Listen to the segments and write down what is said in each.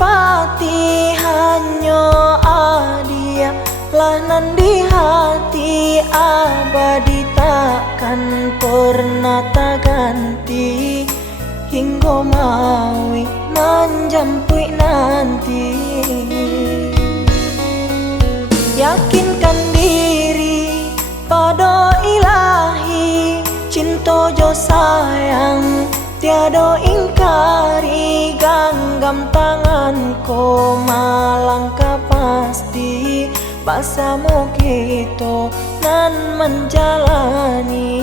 pati hanyo adia lanan di hati abadi takkan pernah tak ganti hingga maui menjampui nanti. Yakinkan diri pada ilahi, cinta jo sayang tiada ingkari, genggam tanganku malangkah pasti bersama kita nan menjalani.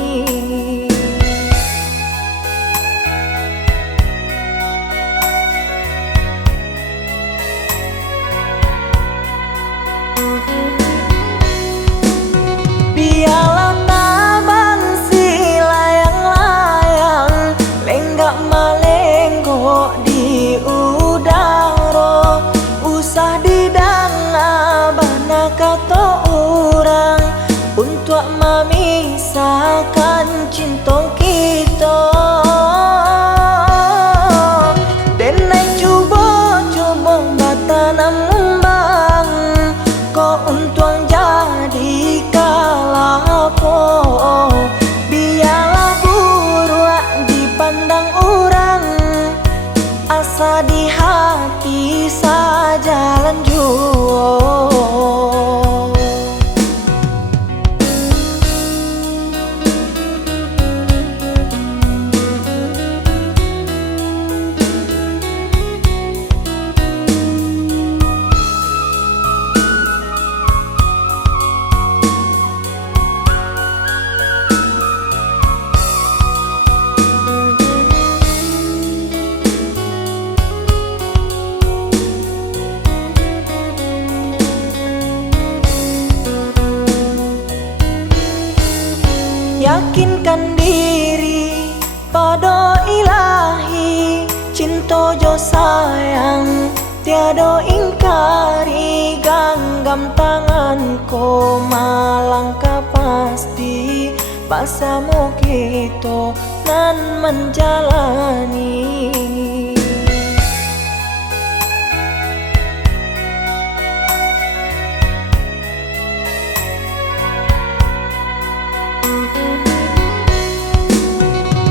Biarlah naban si layang-layang lenggak malenggok di udara, usah didanga bana kata orang untuk memisahkan cinta kita. Denai cuba-cuba batanam membang, kau untung jadi kalapo. Biarlah buruk dipandang orang, asa di hati saja lanjut. Yakinkan diri pada ilahi, cinta jo sayang tiada ingkari, genggam tanganku malangkah pasti bersama kita nan menjalani.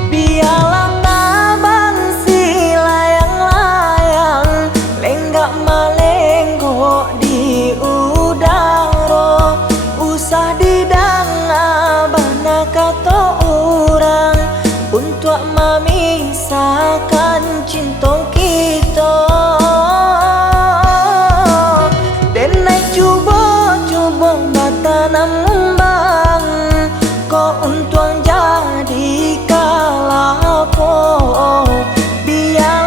Biarlah naban si layang-layang lenggak malenggok di udara, usah didanga bana kata orang untuk memisahkan cinta kita. Denai cuba-cuba batanam membang, kau untung jadi kalapo. Biar